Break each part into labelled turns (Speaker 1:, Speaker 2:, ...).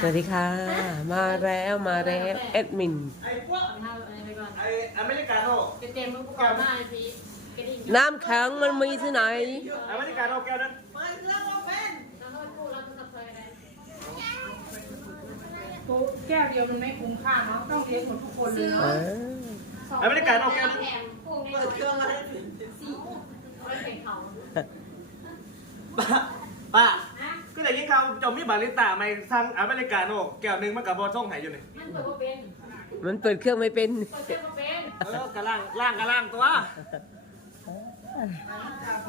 Speaker 1: สวัสดีค่ะ มาแล้วมาแล้วแอดมิน
Speaker 2: ไอ้พวก
Speaker 3: เอาอะไรไปก่อน
Speaker 2: ไอ้อเมริกาโน่
Speaker 3: ไปเต็มอุปกรณ์หน้าไอ้พีกระดิ่ง
Speaker 1: น้ำแข็งมันมีที่ไหน
Speaker 2: อเมริกาโน่แก้วนั้น
Speaker 3: แล้วก็พูดแล้วก็สับสนอะไร
Speaker 4: ปุ๊บแก้วเดียวมันไม่คุ้มค่าเนาะต้องเลี้ยงหมดทุกคนเลยเนาะ
Speaker 1: อ่า
Speaker 2: อเมริกาโน่แก้วนั้น
Speaker 3: แถมพวกนี้เปิดเครื่องอะไรสี่เอาไว้เป็นเขา
Speaker 2: ป้าป้า ก็แต่ยิ่งเขาจมมีบาริสต้าไม่สั่งอเมริกาโน่แก้วหนึงมันกับบอส่งใหายอยู่นี่
Speaker 3: มันเปิดว่าเป็น
Speaker 1: มันเปิดเครื่องไม่เป็น
Speaker 3: เปิดเครื่องว่าเป็น
Speaker 2: เออกระล่างล่างกระล่างตัว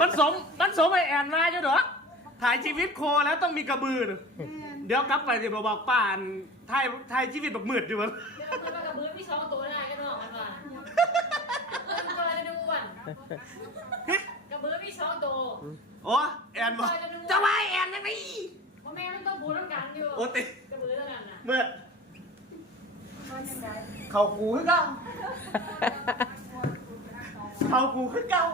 Speaker 2: มันสมมันสมไอแอนมาอยู่ดอกถ่ายชีวิตโคแล้วต้องมีกระบือน่ะเดี๋ยวกลับไปสิบอกบอกป้านถ่ายถ่ายชีวิตแบบมืดอยู่มัน
Speaker 3: เดี๋ยวเราไปกับมือพี่สองตัวได้ก็นอกกันว่าเออตัวอะไรดูอะกับมือพี่สองตัว
Speaker 2: โอ้แอนบอกจะว่าแอนยังไง
Speaker 3: พ่อแม่มันต้องพูดต้องกันอยู่
Speaker 2: โอ้ติ
Speaker 3: กับมือเท่านั้นน่ะ
Speaker 2: เมื่อเขากูขึ้นเก่าเขากูขึ้นเก่า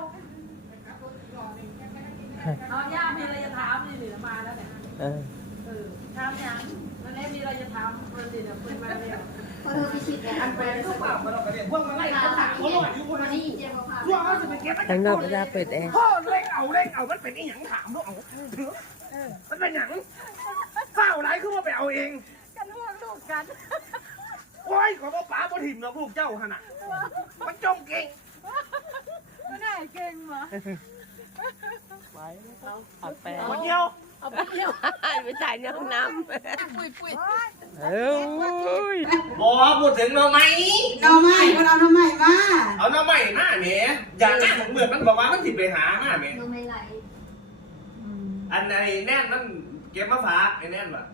Speaker 4: เอาย่ามีอะไรจะถามนี่หรือมาแล้วเนี่ย
Speaker 1: เออ
Speaker 4: เออถามยังวันนี้มีอะไรจะถามเพื่อนดิเดี๋ยวเพื่อนมาเร็ว
Speaker 5: เออไปฉีดแอ
Speaker 4: อัน
Speaker 5: น
Speaker 4: แปลงทุกอย่าง
Speaker 2: มันเอากระเด็นพวกมันไล่เขาถามเขาหน่อยอยู่คน
Speaker 5: วัน
Speaker 2: นี้
Speaker 5: นี้เจ็บกว่า
Speaker 2: ช่วงเขาจะไปเก็บ
Speaker 1: ข้างนอกก็จะเปิดแอร์
Speaker 2: พ่อ เล่งเอาเล่งเอามันเป็นอีหยังถามลูกเอามันเป็นหยังข้าวไรคือว่าไปเอาเอง
Speaker 4: กันลูกลูกกัน
Speaker 2: โอ้ยขอพ่อป๋าบ่ถิ่มแล้วลูกเจ้าขนาดมันจงเก่ง
Speaker 4: ไม่ได้เก่งเหรอ
Speaker 1: เอาแปะ
Speaker 2: คนเดียว
Speaker 1: เอาไปเที่ยวไปจ่ายในห้องน้ำเอ้ย
Speaker 2: บอพูดถึงเราไหม
Speaker 5: น้องใหม่คนเอาน้องใหม่มา
Speaker 2: เอาหน้าใหม่หน้าเมียอย่างนั้นเหมือนมันบอกว่ามันสิไปหาหน้าเมีย
Speaker 5: น้องไม่ไหล
Speaker 2: อันไอ้แน่นมันเก็บมาฝากไอ้แน่นว่ะ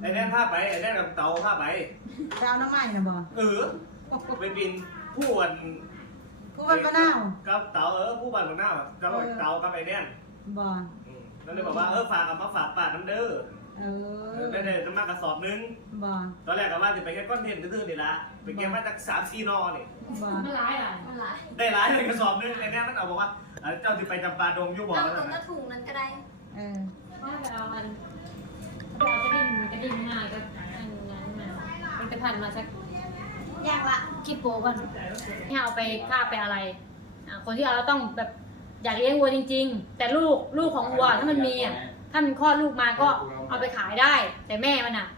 Speaker 2: ไอ้แน่นพาไปไอ้แน่นกับเตาพาไป
Speaker 5: จะเอาน้องใหม่นะบอ
Speaker 2: เออไปบินผู้วั น
Speaker 5: กูเป็นมะนาว
Speaker 2: กับเตาเออผู้บันมะนาวกับเตากับไอ้แน่น
Speaker 5: บอ
Speaker 2: อืมแล้วเลยบอกว่าเออฝากเอามาฝากป้าน้ำเด้อ
Speaker 5: เอ
Speaker 2: เอ
Speaker 5: อ
Speaker 2: อได้ได้น้ำมากระสอบนึง
Speaker 5: บอ
Speaker 2: ตอนแรกก็ว่าจะไปแค่ก้อนเทนซื่อๆนี่ละไปเก็บมาจากสามสี่นอนี่
Speaker 5: บอ
Speaker 3: มันร้ายอะ
Speaker 5: มันไหล
Speaker 2: ได้ร้ายเลยกระสอบนึงไอ้แน่นมันเอาบอกว่าเออเจ้าจะไปจำปาดงอยุบอก
Speaker 5: เอา
Speaker 2: ว่า
Speaker 5: ตรงกระถุงนั้นก็ได้เออ
Speaker 3: ถ้าเกิดเอามันเอากระดิ่งกระดิ่งง่ายก็อันนั้นมาเป็นกระพันมาสัก
Speaker 5: ยากละ
Speaker 3: คิดโปก่อนให้เอาไปฆ่าไปอะไรอะคนที่เอาเราต้องแบบอยากเลี้ยงวัวจริง ๆ แต่ลูกลูกของวัวถ้ามันมีอะถ้ามันคลอดลูกมาก็เอาไปขายได้ แต่แม่มันอะ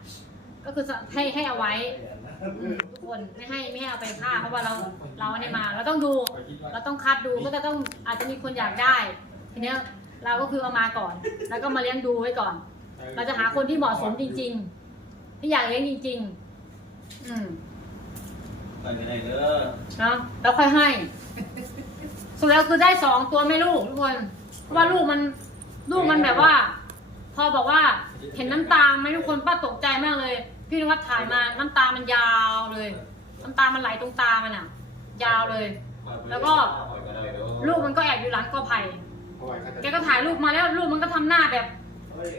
Speaker 3: ก็คือให้ให้เอาไว้ทุกคนไม่ให้ไม่ให้เอาไปฆ่าเพราะว่าเราเราอาเนี่ยมา เราต้องดูเราต้องคัดดูก็จะต้องอาจจะมีคนอยากได้ ทีเนี้ยเราก็คือเอามาก่อน แล้วก็มาเลี้ยงดูไว้ก่อน เราจะหาคนที่เหมาะสมจริง ๆ ที่อยากเลี้ยงจริง ๆ อืม
Speaker 6: ไปกันได้เด้อ
Speaker 3: เนาะแล้วค่อยให้ สุดแล้วคือได้สองตัวไม่ลูกทุกคนเพราะว่าลูกมันลูกมันแบบว่า พอบอกว่าเห็นน้ำตาไหมทุกคนป้าตกใจมากเลย พี่นวัดถ่ายมาน้ำตามันยาวเลย น้ำตามันไหลตรงตามันอะ ยาวเลย แล้วก็ลูกมันก็แอบอยู่หลังกอไผ่แกก็ถ่ายรูปมาแล้วลูกมันก็ทำหน้าแบบ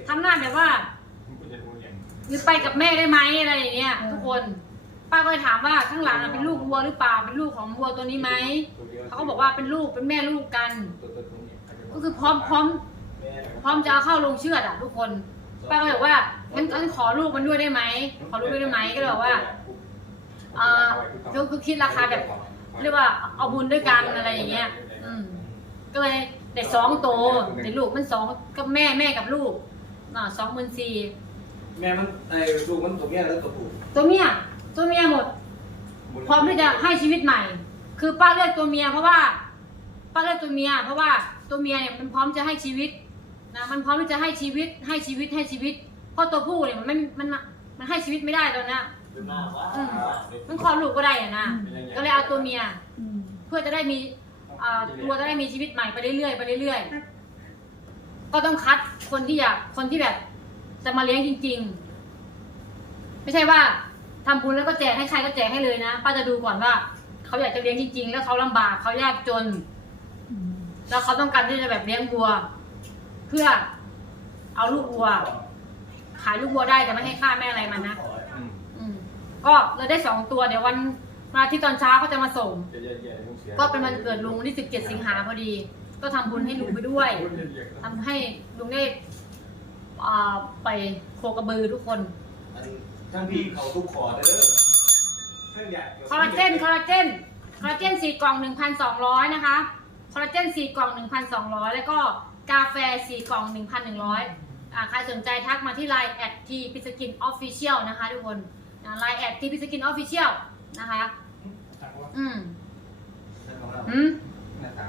Speaker 3: ทำหน้าแบบว่าหรือไปกับแม่ได้ไหมอะไรอย่างเงี้ยทุกคน ป้าก็เลยถามว่าข้างหลังน่ะเป็นลูกวัวหรือเปล่าเป็นลูกของวัวตัวนี้ไหมเขาก็บอกว่าเป็นลูกเป็นแม่ลูกกัน ก็คือพร้อมพร้อม พร้อมจะเอาเข้าลงเชือดอะทุกคนป้าก็เลยบอกว่างั้นงั้นขอลูกมันด้วยได้ไหมขอลูกด้วยได้ไหมก็เลยบอกว่าเอ่อก็คือคิดราคาแบบเรียกว่าเอาบุญด้วยกันอะไรอย่างเงี้ย อืมก็เลยได้สองโตวได้ลูกมันสองก็แม่แม่กับลูกอ่าสองหมื่นสี่
Speaker 6: แม่มันไอ้ลูกมันตัวเมียแล้วตัวผู้
Speaker 3: ตัวเมีย ตัวเมียหมด พร้อมที่จะให้ชีวิตใหม่ คือป้าเลือกตัวเมียเพราะว่าป้าเลือกตัวเมีย เพราะว่าตัวเมียเนี่ยมันพร้อมจะให้ชีวิตนะมันพร้อมที่จะให้ชีวิตให้ชีวิตให้ชีวิตเพราะตัวผู้เนี่ยมันไม่มันมันให้ชีวิตไม่ได้ตอนเนี้ยอืมมันคลอดลูกก็ได้อะนะก็เลยเอาตัวเมีย
Speaker 5: อืม
Speaker 3: เพื่อจะได้มีอ่าตัวจะได้มีชีวิตใหม่ไปเรื่อยๆไปเรื่อยๆ ก็ต้องคัดคนที่อยากคนที่แบบจะมาเลี้ยงจริง ๆ ไม่ใช่ว่า ทำบุญแล้วก็แจกให้ใครก็แจกให้เลยนะป้าจะดูก่อนว่าเขาอยากจะเลี้ยงจริงๆ แล้วเขาลำบากเขายากจน
Speaker 5: อืม
Speaker 3: แล้วเขาต้องการที่จะแบบเลี้ยงวัว เพื่อเอาลูกวัว ขายลูกวัวได้แต่ไม่ให้ค่าแม่อะไรมันนะอืมก็เลยได้สองตัวเดี๋ยววันวันอาที่ตอนเช้าเขาจะมาส่ง ก็เป็นวันเกิดลุงวันที่17สิงหาพอดี ก็ทำบุญให้ลุงไปด้วยทำให้ลุงได้อ่าไปโคกระบือทุกคน
Speaker 6: อ ทั้งพี่เขาทุกคอเด้อทั้งใหญ่
Speaker 3: คอลลาเจนคอลลาเจนคอลลาเจนสี่กล่องหนึ่งพันสองร้อยนะคะ คอลลาเจนสี่กล่องหนึ่งพันสองร้อยแล้วก็กาแฟสี่กล่องหนึ่งพันหนึ่งร้อยอ่าใครสนใจทักมาที่ไลน์แอดทีพิสกินออฟฟิเชียลนะคะทุกคนไลน์แอดทีพิสกินออฟฟิเชียลนะคะ อืม อืม
Speaker 6: หน้าตา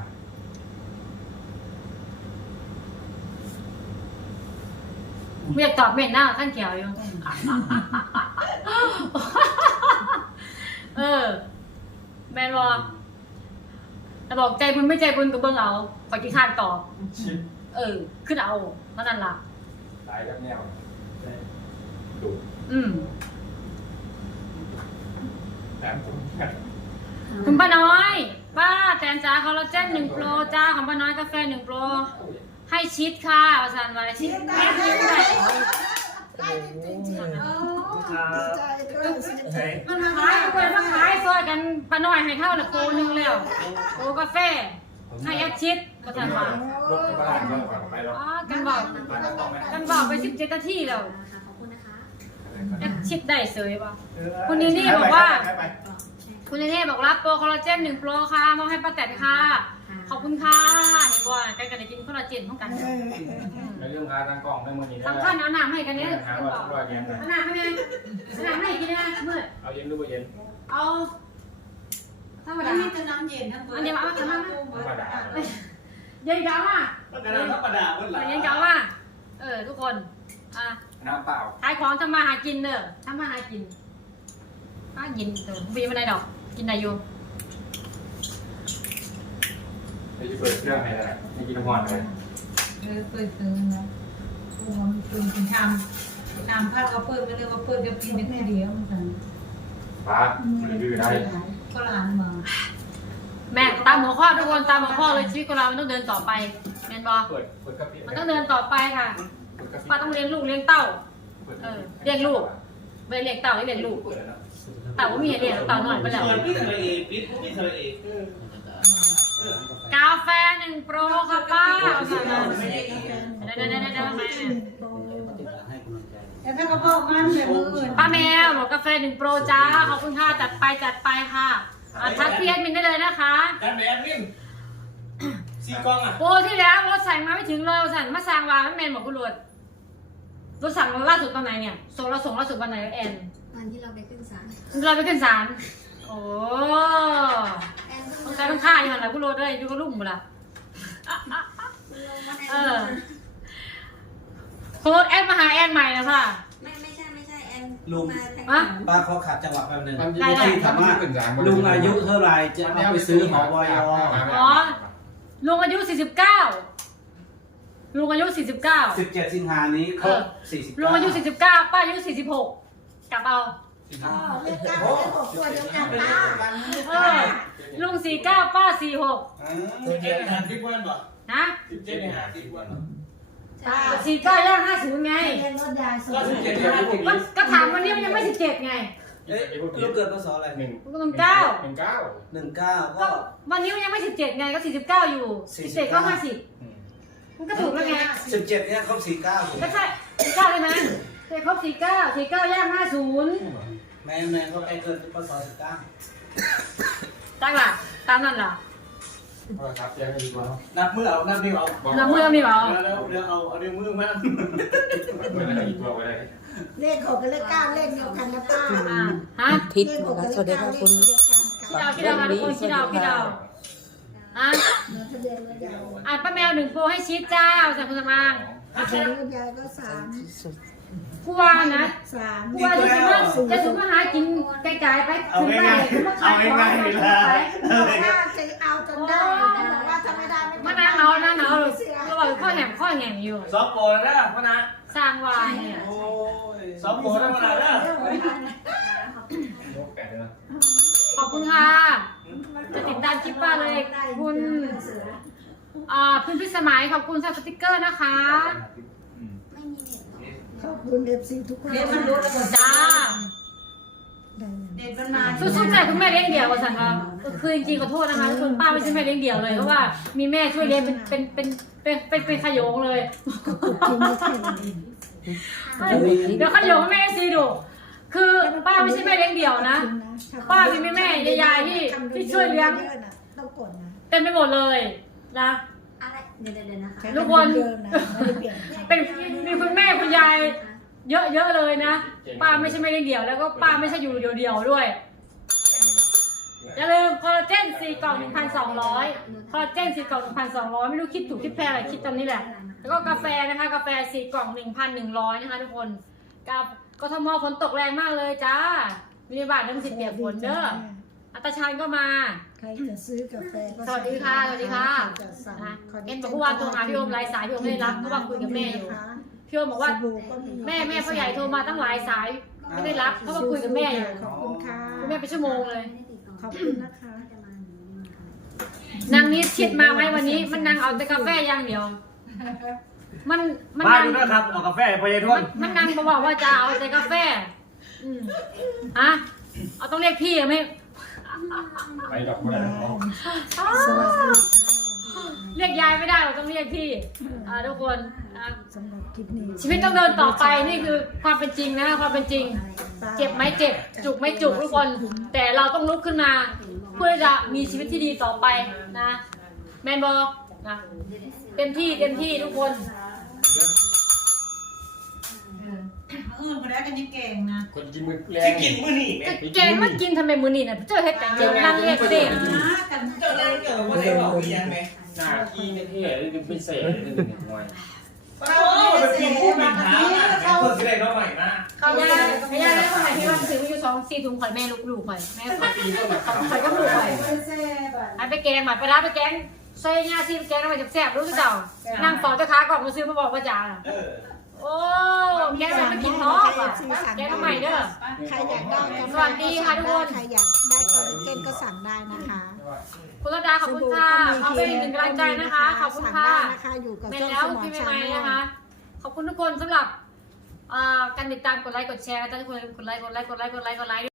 Speaker 3: เรียกตอบเม็นหน้าขั้นเขียวอยู่ เออ แมนบอแต่บอกใจบุญไม่ใจบุญกับเบิ้งเอาขอกี่ข้านตอบ
Speaker 6: ชิป
Speaker 3: เออ ขึ้นเอาเท่านั้นล่ะ
Speaker 6: ตายกับแนวดู
Speaker 3: อืม
Speaker 6: แต่ผม
Speaker 3: คุณป้าน้อย ป้าแตนจ้าคอลลาเจนหนึ่งโปรจ้าของป้าน้อยกาแฟหนึ่งโปร ให้ชิดค่ะประสานไว้ชิดแม่ชิดด้วยมันมาขายทุกคนมาขายซอยกันป้าน้อยให้เท่าละโปรหนึงแล้วโปรกาแฟให้แอดชิดประสานไว้
Speaker 6: รถกระบะก็ไปแล้ว
Speaker 3: อ๋อกันบอกกันบอกไปสิบเจ็ดนาทีแล้ว
Speaker 5: ขอบคุณนะคะ
Speaker 3: แอดชิดได้เสยป่ะคุณนินี่บอกว่า คุณเน่บอกรับโปรคอลลาเจนหนึ่งโปรค่ะมอบให้ป้าแตนค่ะ ขอบคุณค่ะเห็นบ่ใกล้กันได้กินคอลลาเจนพร้อมกัน
Speaker 6: ในเรื่องการตั้งกล้องในมือนี้
Speaker 3: สำคัญเอาหนามให้กันเนี่ย
Speaker 6: หาว่าว่าเย็น
Speaker 3: เอาหนามให้ไหมเอาหนามให้กินนะมืด
Speaker 6: เอาเย็นหรือว่าเย็น
Speaker 3: เอาธรรม
Speaker 4: มัน
Speaker 3: ดา
Speaker 4: มีแต่น้ำเย็นทั้งตัว
Speaker 3: อันเดียวเอาธรรมดา
Speaker 6: ธรรมดา
Speaker 3: เย็นกาวอะ
Speaker 6: ต้องการธรรมดาเมื่อไหร่
Speaker 3: เย็นกาวอะเออทุกคนอะ
Speaker 6: น้ำเปล่า
Speaker 3: ขายของทำมาหากินเด้อทำมาหากินป้ากินเด้อวีไม่ได้ดอก กินได้อยู่
Speaker 6: ไม่ใช่เปิดเครื่องให้ได้ไม่กินน้ำมันเลย
Speaker 4: เออเปิดเปิดนะโอ้มันเปิดกินทำทำผ้าก็เปิดไปเลยว่าเปิดจะกินได้เดียวมันกัน
Speaker 6: ป้ามันดื้อได้
Speaker 4: ก็หลานมา
Speaker 3: แม่ตามหัวข้อทุกคนตามหัวข้อเลยชีวิตของเรามันต้องเดินต่อไปแมนบอ
Speaker 6: เปิดเปิดกระปิ
Speaker 3: มันต้องเดินต่อไปค่ะป้าต้องเลี้ยงลูกเลี้ยงเต้าเออเลี้ยงลูกไม่ได้เลี้ยงเต่าไม่เลี้ยงลูกเต่าก็มีให้เลี้ยงเต่าหน่อยไปแล้ว
Speaker 6: พี่ทะเลพี่พี่ทะเล
Speaker 3: กาแฟหนึ่งโปรค่ะป้าเอามาเดี๋ยวเดี๋ยวเดี๋ยวเดี๋ยวมา
Speaker 4: แต่ถ้ากระเพาะมันแบบอื่น
Speaker 3: ป้าแมวบอกกาแฟหนึ่งโปรจ้าขอบคุณค่ะจัดไปจัดไปค่ะอะทักเพียนมินได้เลยนะคะ
Speaker 6: การแบนนิ่งซีกล้องอะ
Speaker 3: โปรที่แล้วรถสั่งมาไม่ถึงเลยสั่งมาสั่งวางไม่แมนบอกกุหลาบรถสั่งล่าสุดตอนไหนเนี่ยส่งเราส่งล่าสุดวันไหนแอน
Speaker 5: วันที่เราไปขึ้นศาล
Speaker 3: เราไปขึ้นศาลโอ้
Speaker 5: แอน
Speaker 3: ต้องใช้ต้องฆ่าอย่างไรกุหลาบด้วยดูก็ลุ่มหมดละเออโค้ดแอดมาหาแอนใหม่นะค่ะ
Speaker 5: ไม่ไม่ใช่ไม่ใช่แอน
Speaker 7: ลุง
Speaker 5: มาแทง
Speaker 3: อะ
Speaker 7: ป้าขอขัดจังหวะแป๊บนึง
Speaker 3: ได้ได้
Speaker 7: ที่ถามว่า ลุงอายุเท่าไหรจะเอาไปซื้อหอวอย
Speaker 3: อ๋อ ลุงอายุ 49 ลุงอายุ 49
Speaker 7: สิบเจ็ดสิงหานี้ครบสี่สิบ
Speaker 3: ลุงอายุ 49 ป้าอายุ 46 กลับเอา
Speaker 4: เรียกก้าวเรียกหกตัวเดียวกันนะ
Speaker 3: เออลุง49ป้า46
Speaker 6: สิบเจ็ดหาสิบวันป่ะ
Speaker 3: นะ
Speaker 6: สิบเจ็ดหาสิบวัน
Speaker 4: ป้า
Speaker 3: 49ย่าง50ไง
Speaker 4: เรียนรถยายสุด
Speaker 6: ก็สิบเจ็ดหาสิบ
Speaker 3: ก็ก็ถามวันนี้มันยังไม่17ไง
Speaker 7: เอ๊ะลูกเกิดพศอะไร
Speaker 6: หนึ่ง
Speaker 3: ลุงเก้า
Speaker 6: หนึ่งเก้า
Speaker 7: หนึ่งเก้า
Speaker 3: ก็
Speaker 7: ก็
Speaker 3: วันนี้มันยังไม่17ไงก็49อยู่17ก็50มันก็ถูกแล้วไง
Speaker 7: สิบเจ็ดเนี่ยครบสี่เก้า
Speaker 3: ก็ใช่49ได้ไหมเคยครบ49 49ย่าง50
Speaker 7: แม่แม่ก็ไปเกิดพศสิบเก้า
Speaker 3: จังล่ะตามนั่นล่ะ
Speaker 6: โทรศัพท์ยังดีกว่า
Speaker 7: นับมือเอานับนิ้วเอา
Speaker 3: เราเมื่อมีเปล่า
Speaker 7: แล้วเดี๋ยวเอาเอานิ้วมือมา
Speaker 6: เปิดอะไรอีกตัวไปเลย
Speaker 4: เลขหกกับเลขเก้าเลขเดียวกันนะป้า
Speaker 3: อ่าฮะ
Speaker 1: ทิศนะคะสวัสดีค่ะคุณ
Speaker 3: คิดเอาคิดเอาค่ะทุกคนคิดเอาคิดเอาอะ
Speaker 4: ทะเบียนรถยาย
Speaker 3: อ่านป้าแมวหนึ่งโปรให้ชีสเจ้าจากคุณสมาง
Speaker 4: ทะเบียนรถยายก็สาม
Speaker 3: กูว่านะ
Speaker 4: สาม
Speaker 3: กูว่าจะสุมาจะสุมาหากินไกลๆไปถึงไปถึงมาขายของไป
Speaker 4: ถ้าจะเอาจนได้แต่บอกว่าจะไม่ได้ไม่
Speaker 3: มานั่งเอานั่งเอาเลยเราบอกข้อแหงข้อแหงอยู่
Speaker 6: ซอฟโปรนะพ่อนะ
Speaker 3: สร้างวานเนี่ย
Speaker 7: โอ้ย
Speaker 6: ซอฟโปรนะพ่อนะ
Speaker 3: ขอบคุณค่ะ จะติดตามคลิปป้าเลยคุณอ่าคุณพิสมัยขอบคุณสติ๊กเกอร์นะคะ
Speaker 5: ไม่มีเน็ตหรอ
Speaker 4: ขอบคุณเอฟซีทุกคนเด็ดมันรู้แล้ว
Speaker 3: จ้า
Speaker 4: เด็ดมันมา
Speaker 3: สู้ๆใจคุณแม่เลี้ยงเดี่ยวว่าสั่งว่าคือจริงๆขอโทษนะคะคุณป้าไม่ใช่แม่เลี้ยงเดี่ยวเลยเพราะว่ามีแม่ช่วยเลี้ยงเป็นเป็นเป็นเป็นเป็นเป็นขยงเลย
Speaker 4: จริงไม่ใช่
Speaker 3: เดี๋ยวขยงให้แม่ซีดูคือป้าไม่ใช่แม่เลี้ยงเดี่ยวนะ ป้ามีแม่แม่ยายๆที่ที่ช่วยเลี้ยง
Speaker 4: ต้องกดนะ
Speaker 3: เต็มไปหมดเลยนะ
Speaker 5: อะไร เดี๋ยวเดี๋ยวเดี๋ยวนะคะ
Speaker 3: ทุกคนเป็นมีคุณแม่คุณยาย เยอะเยอะเลยนะ ป้าไม่ใช่แม่เลี้ยงเดี่ยว แล้วก็ป้าไม่ใช่อยู่เดี่ยวๆด้วย อย่าลืมคอลลาเจน4กล่อง 1,200 คอลลาเจน4กล่อง 1,200 ไม่รู้คิดถูกคิดแพงอะไรคิดตอนนี้แหละ แล้วก็กาแฟนะคะ กาแฟ 4 กล่อง 1,100 นะคะทุกคน กับกทมฝนตกแรงมากเลยจ้า มีในบ้านน้ำสิเปียกฝนเด้ออัตชานก็มา
Speaker 4: ใครจะซื้อกาแฟก็
Speaker 3: สวัสดีค่ะสวัสดีค่ะ
Speaker 4: ใรจะสั่ง
Speaker 3: นะ
Speaker 4: คลล
Speaker 3: เอ็นบอกว่าโทรหาพี่โอมหลายสายพี่โอมไม่ได้รับเพราะว่าคุยกับแม่อยู่ พี่โอมบอกว่า
Speaker 4: สบู่ก็มี
Speaker 3: แม่แม่พ่อใหญ่โทรมาตั้งหลายสาย ไม่ได้รับเพราะว่าคุยกับแม่อยู่
Speaker 4: ขอบคุณค่ะ
Speaker 3: คุยแม่เป็นชั่วโมงเลย
Speaker 4: ขอบคุณนะคะ
Speaker 3: นางนี้ชิดมาไหมวันนี้ มันนางเอาแต่กาแฟอย่างเดียว มันมัน
Speaker 2: มา
Speaker 3: นาง
Speaker 2: ดูด้วยครับเอากาแฟไปยายท
Speaker 3: มันนมันนางบอกว่าจะเอาแต่กาแฟ อืมอะเอาต้องเรียกพี่ไหม
Speaker 6: ไปดอกบัวแล้ว
Speaker 4: สวัสดีค่ะ
Speaker 3: เรียกยายไม่ได้เราต้องเรียกพี่อ่าทุกคนอะ
Speaker 4: สำหรับคลิปนี้
Speaker 3: ชีวิตต้องเดินต่อไปนี่คือความเป็นจริงนะความเป็นจริง เจ็บไหมเจ็บ จุกไหมจุกทุกคน แต่เราต้องลุกขึ้นมา เพื่อจะมีชีวิตที่ดีต่อไปนะ แมนบอนะเต็มที่เต็มที่ทุกคน
Speaker 4: เออมาได้กันยังเก่งนะ
Speaker 6: คนกินมือแร
Speaker 2: จะ
Speaker 6: ง
Speaker 2: กินมื้อนี่แม่
Speaker 3: ก็แกงมากินทำไมมือนี่น่ะเจ้าเฮ็ดแต่เจ้านั่งเรียกเด็ก
Speaker 4: กัน
Speaker 2: เจ้านั่งเกิดว่าได้บอกอีหยังไหม
Speaker 6: หน้าขี้ไม่เท่เลยดูเป็นเศษเลยหนึ่งหน่วย
Speaker 2: โอ้เป็นกินผู้มีเท้าอะแม่เพิ่งจะได้น้องใหม่มา
Speaker 3: เขาย่าเขาย่าได้คนไหนที่ว่าซื้อมาอยู่สองสี่ถุงข่อยแม่ลูกลูกข่อยแม่ข่อยข่อยก็ลูกข่อย
Speaker 4: เซ่บ
Speaker 3: อันไปแกงหมาไปร้านไปแกงใส่ยาซีแกงแล้วมันจะแซ่บรู้สึกเจ้านั่งฟองเจ้าค้ากล่องมาซื้อมาบอกว่าจ่าน่ะ
Speaker 2: เออ
Speaker 3: โอ้แกงมันกินท้องอะแกงทำไมเด้อ
Speaker 4: ใครอยากได้กาแฟ
Speaker 3: สวัสดีค่ะทุกคน
Speaker 4: ใครอยากได้คอลลาเจนก็สั่งได้นะคะ
Speaker 3: คุณระดาขอบคุณค่ะขอบคุณอีกหนึ่งกำลังใจนะคะขอบคุณค่ะ
Speaker 4: สั่งได้นะคะอยู่กับ
Speaker 3: เป็น
Speaker 4: ช่อง
Speaker 3: แล้ว
Speaker 4: สมอ
Speaker 3: พี่
Speaker 4: น
Speaker 3: ไม่
Speaker 4: ชา
Speaker 3: ไหม
Speaker 4: แนล
Speaker 3: นะคะ ขอบคุณทุกคนสำหรับอ่าการติดตามกดไลค์กดแชร์นะทุกคนกดไลค์กดไลค์กดไลค์กดไลค์กดไลค์